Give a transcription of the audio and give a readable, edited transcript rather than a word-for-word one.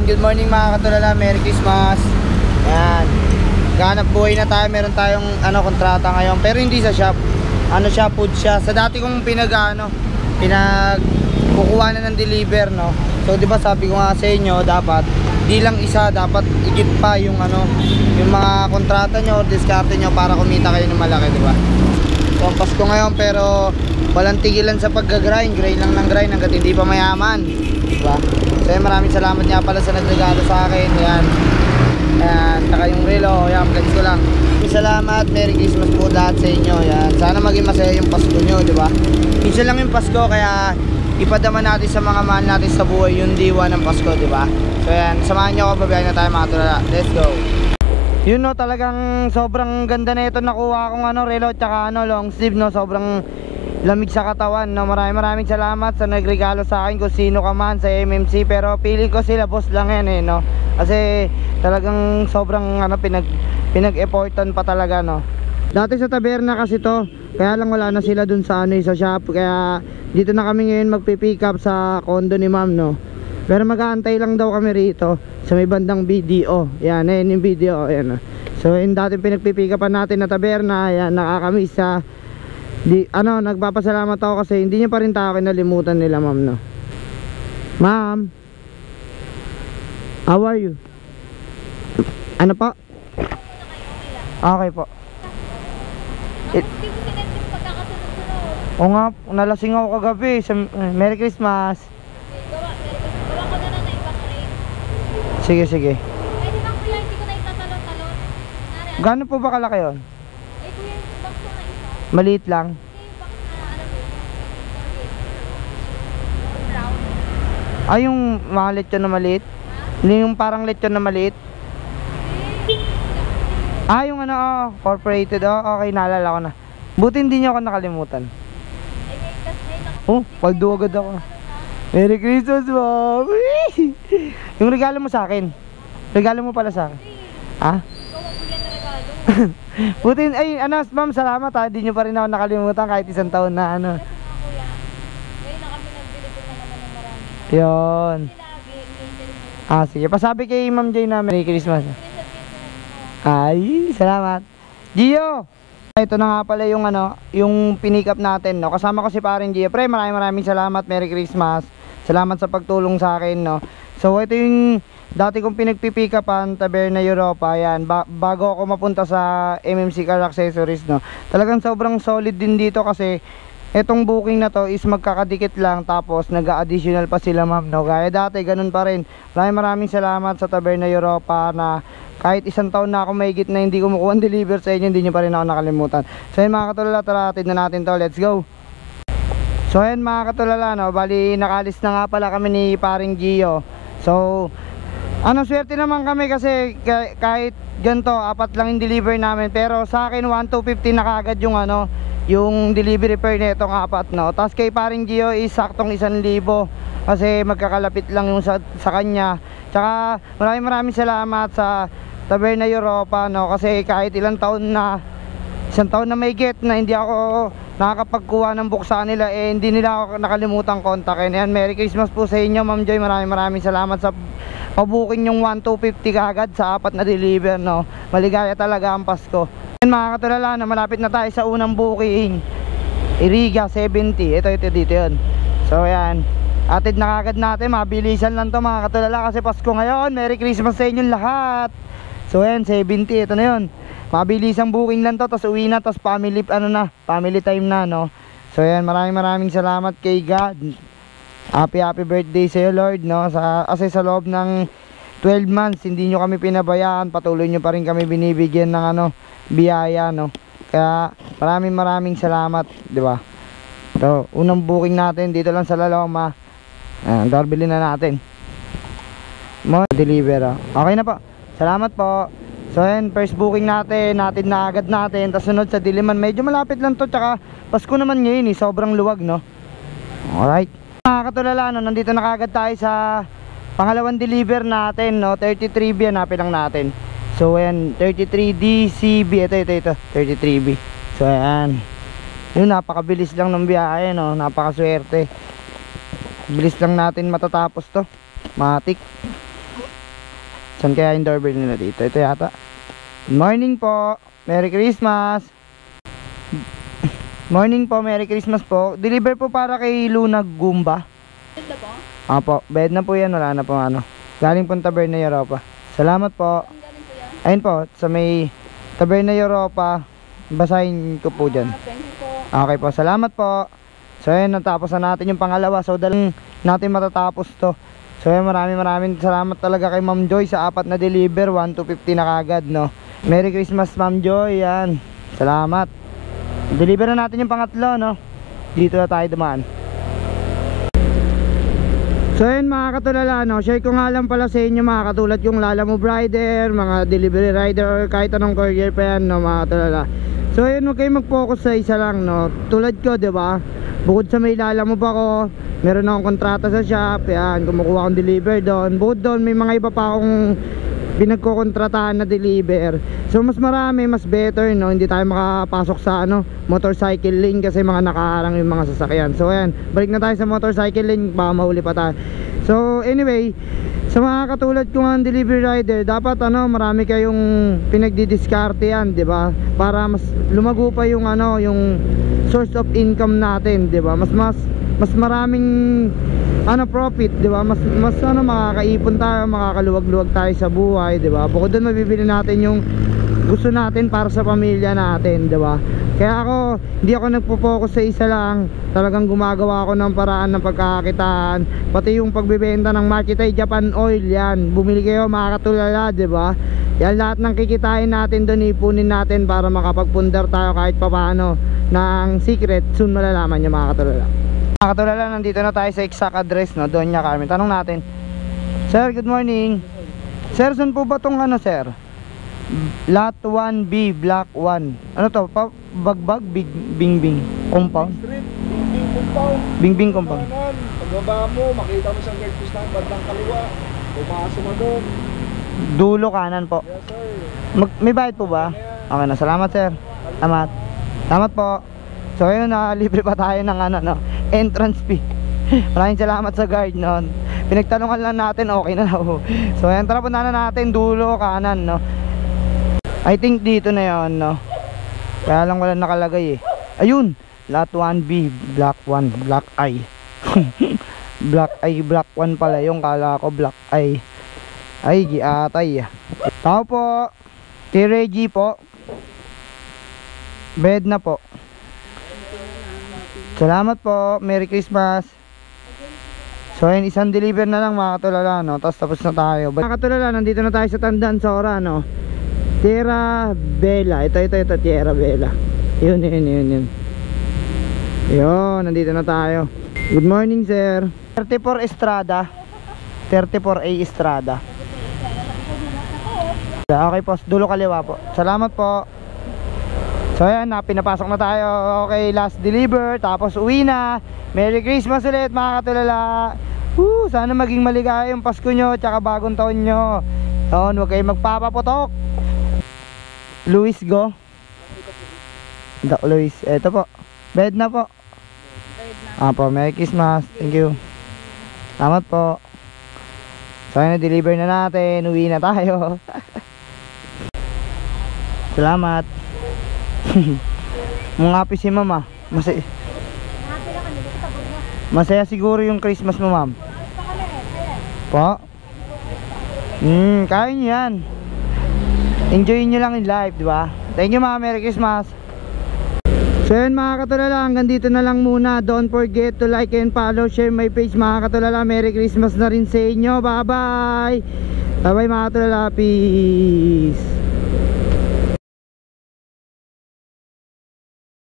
ayan, good morning mga katulala, Merry Christmas. Ayan, ganap buhay na tayo. Meron tayong kontrata ngayon, pero hindi sa shop. Siya, food siya. Sa dati kong kukuha na ng deliver, no. So di ba sabi ko nga sa inyo, dapat di lang isa, dapat igit pa yung yung mga kontrata nyo or diskarte nyo para kumita kayo ng malaki, di ba? So ang Pasko ngayon, pero walang tigilan sa pagga-grind. Grind lang ng grind hanggat hindi pa mayaman, di ba? So maraming salamat nga pala sa nagregalo sa akin. Ayan, ayan, saka yung relo. Ayan, flex ko lang. Salamat, Merry Christmas po lahat sa inyo. Ayan, sana maging masaya yung Pasko nyo, di ba? Minsan lang yung Pasko, kaya ipadama natin sa mga mahal natin sa buhay yung diwa ng Pasko, di ba? So ayan, samahan nyo ako, babiyahin na tayo mga tulala. Let's go. Yun, no, talagang sobrang ganda na ito nakuha kong relo tsaka long sleeve, no. Sobrang lamig sa katawan, no. Maraming salamat sa nagregalo sa akin, kung sino ka man sa MMC, pero pili ko sila, boss lang yan no. Kasi talagang sobrang pinag-effortan pa talaga, no. Dati sa taberna kasi to, kaya lang wala na sila dun sa sa shop, kaya dito na kami ngayon magpi-pick up sa condo ni ma'am, no. Pero mag-aantay lang daw kami rito sa may bandang video. Yan, ayan yung video, ayan. So yung dati pinagpi-pick upan natin na taberna, ayan, nakakamiss sa nagpapasalamat ako kasi hindi niya pa rin tayo kinalimutan nila, ma'am, no. Ma'am, how are you? Ano po? Okay po. O nga, nalasing ako kagabi. Merry Christmas. Gawa ko na lang na ibang rate. Sige. Pwede ba kuya, hindi ko na itatalon-talon? Gaano po ba kalaki yun? Kuya, yung box ko na isa. Maliit lang. Yung box na brown. Yung mga lechon na maliit? Hindi yung parang lechon na maliit? Yung corporated. Okay, naalala ko na. Buti hindi niyo ako nakalimutan. Paldo agad ako. Merry Christmas, ma'am. Yung regalo mo sa akin. Regalo mo pala sa akin. Ha? Buti, ma'am, salamat ha. Hindi nyo pa rin ako nakalimutan kahit isang taon na Ngayon na kami nagbili ko na naman ng marami. Yun. Sige. Pasabi kay Ma'am Jay na Merry Christmas. Ay, salamat. Gio! Ito na nga pala yung yung pinick up natin, no. Kasama ko si paring Gio. Pre, maraming salamat. Merry Christmas. Salamat sa pagtulong sa akin, no. So ito yung dati kong pinagpipick upan, Taberna Europa. Yan, bago ako mapunta sa MMC Car Accessories, no. Talagang sobrang solid din dito kasi etong booking na to is magkakadikit lang, tapos nag-additional pa sila, ma'am, no. Gaya dati, ganun pa rin. Maraming salamat sa Taberna Europa na kahit isang taon na ako mahigit na hindi kumukuha ang deliver sa inyo, hindi nyo pa rin ako nakalimutan. So yun mga katulala, tara, atid na natin to. Let's go. So yun mga katulala, no, bali nakalis na nga pala kami ni paring Gio. So swerte naman kami kasi kahit ganito, 4 lang yung deliver namin, pero sa akin 1,250 na kagad yung yung delivery per netong 4, no. Tapos kay paring Gio is saktong 1,000 kasi magkakalapit lang yung sa kanya. Tsaka maraming salamat sa Taberna Europa, no, kasi kahit isang taon na may get na hindi ako nakakapagkuha ng book sa nila, hindi nila ako nakalimutan kontakin. Ayan, Merry Christmas po sa inyo, Ma'am Joy. Maraming salamat sa pabuking yung 1,250 kagad sa 4 na deliver, no. Maligaya talaga ang Pasko. Ayan mga katulala, na malapit na tayo sa unang booking, Iriga 70. Ito dito yun. So ayan, atid na kagad natin. Mabilisan lang to mga katulala kasi Pasko ngayon. Merry Christmas sa inyong lahat. So ayan, 70, ito na yun. Mabilisang booking lang to, tapos uwi na, tapos family time na, no. So ayan, maraming salamat kay God. Happy birthday sa iyo, Lord, no. Kasi sa loob ng 12 months hindi nyo kami pinabayaan, patuloy nyo pa rin kami binibigyan ng biyaya, no. Kaya maraming salamat, di ba? So unang booking natin dito lang sa Laloma. Doorbell na natin. Deliver, okay na po. Salamat po. So ayan, first booking natin na agad natin. Tapos sunod sa Diliman, medyo malapit lang to. Tsaka Pasko naman ngayon sobrang luwag, no. Alright mga katulala, nandito na agad tayo sa pangalawang deliver natin, no. 33B, hanapin lang natin. So ayan, 33DCB. Ito 33B. So ayan, yun, napakabilis lang ng biyahe, no. Napakaswerte. Bilis lang natin matatapos to. Matik. Saan kaya yung doorbell nila dito? Ito yata. Good morning po. Merry Christmas. Morning po, Merry Christmas po. Deliver po para kay Luna Gumba. Ganda po? Apo, bed na po yan, wala na po ano. Galing po Taberna Europa. Salamat po. Ang galing po yan. Ayun po, sa may Taberna Europa. Basahin ko po dyan. Thank you po. Okay po, salamat po. So ayun, natapos na natin yung pangalawa. So dalang natin matatapos to. So ayun, maraming salamat talaga kay Ma'am Joy sa 4 na deliver. 1 to 50 na kagad, no. Merry Christmas, Ma'am Joy. Yan, salamat. Deliver na natin yung pangatlo, no. Dito na tayo dumaan. So ayun mga katulala, no, share ko nga lang pala sa inyo mga katulad yung Lalamove rider, mga delivery rider or kahit anong courier pa yan, no, mga katulala. So ayun, huwag kayo mag-focus sa isa lang, no. Tulad ko, 'di ba? Bukod sa may Lalamove ako, meron akong kontrata sa shop, yan, kumukuha akong deliver doon. Bukod doon, may mga iba pa akong pinagkokontratahan na deliver. So mas marami, mas better, no. Hindi tayo makapasok sa ano, motorcycle lane kasi mga nakaharang yung mga sasakyan. So ayan, balik na tayo sa motorcycle lane, baka mahuli pa tayo. So anyway, sa mga katulad ko ng delivery rider, dapat ano, marami kayong pinagdidiskarte yan, 'di ba? Para mas lumago pa yung ano, yung source of income natin, 'di ba? Mas maraming ano profit, 'di ba? Mas ano, makakaipon tayo, makakaluwag-luwag tayo sa buhay, 'di ba? Bukod doon, mabibili natin yung gusto natin para sa pamilya natin, 'di ba? Kaya ako, hindi ako nagpo-focus sa isa lang. Talagang gumagawa ako ng paraan ng pagkakakitaan. Pati yung pagbebenta ng Makitay Japan Oil, yan. Bumili kayo mga katulala, 'di ba? Yan, lahat ng kikitain natin doon, ipunin natin para makapagpundar tayo kahit papaano ng secret. Soon malalaman niyo mga katulala. Mga katulala, nandito na tayo sa exact address, no, Doña Carmen. Tanong natin, sir, good morning. Sir, saan po ba tong ano, sir? Lot 1B, Block 1. Ano to? Bagbag, Bingbing Compound? Street, Bingbing Compound. Bingbing Compound. Kanan, pagbaba mo, makita mo sa guard post ng bandang kaliwa. Pumasok mo doon. Dulo kanan po. Yes sir. May bayad po ba? Okay na, salamat sir. Salamat po. So ayun, libre pa tayo ng ano, no, entrance fee. Maraming salamat sa guard, no. Pinagtanungan lang natin, okay na daw. So ayun, tara, punta na natin dulo kanan, no. I think dito na yon, no. Kaya lang wala nakalagay eh. Ayun, lot 1B, block 1, block I. Block I, block 1 pala yung, kala ko block I. Ay, giatay. Tao po. T-Reggie po. Bed na po. Salamat po. Merry Christmas. So ayun, isang deliver na lang mga katulala, no. Tapos na tayo. Mga katulala, nandito na tayo sa Tandaan Sora, no. Tierra Bella. Ito, Tierra Bella. Yun. Yun, nandito na tayo. Good morning, sir. 34 Estrada. 34A Estrada. Okay po, dulo kaliwa po. Salamat po. So ayan, pinapasok na tayo. Okay, last deliver. Tapos uwi na. Merry Christmas ulit mga katulala. Sana maging maligaya yung Pasko nyo, tsaka bagong taon nyo. Yun, huwag kayong magpapaputok. Luis, go. Doc Luis, eto po. Bed na po. Apo, Merry Christmas. Thank you. Salamat po. So ayun, na-deliver na natin. Uwi na tayo. Salamat. Mga happy si mama. Masaya siguro yung Christmas mo, ma'am. Po? Kaya nyo yan. Enjoy nyo lang in life, di ba? Thank you, ma'am. Merry Christmas. So yun mga katulala, hanggang dito na lang muna. Don't forget to like and follow, share my page mga katulala. Merry Christmas na rin sa inyo. Bye bye. Bye bye mga katulala. Peace.